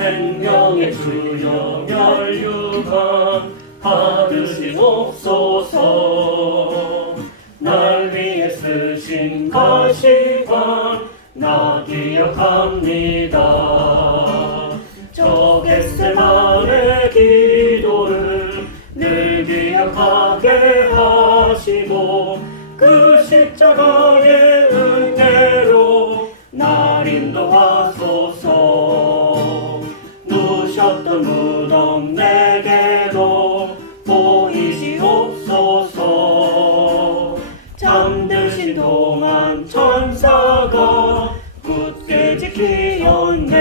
생명의 주여 멸류관 받으시옵소서. 날 위해 쓰신 가시관 나 기억합니다. 저 겟세만의 기도를 늘 기억하게 하시고 그 십자가의 누셨던 무덤 내게로 보이시옵소서. 잠드신 동안 천사가 굳게 지키었네.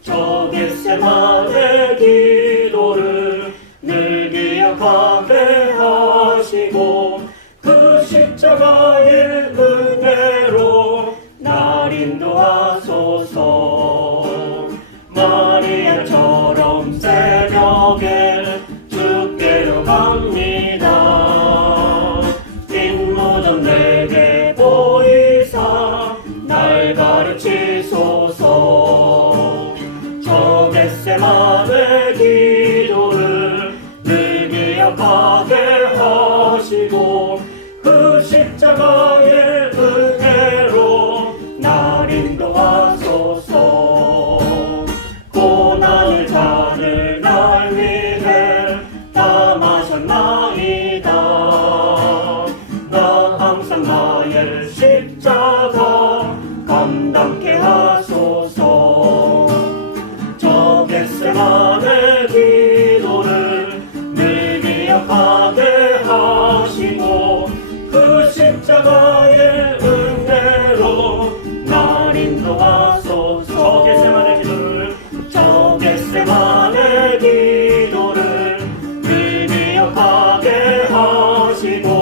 저 겟세만의 기도를 늘 기억하게 하시고 그 십자가의 은혜로 날 인도하소서 사과의 은혜로 날 인도하소서. 고난의 잔을 날 위해 담아셨나이다. 나 항상 나의 십자가 감당케 하소서. 적의 세만을 possible.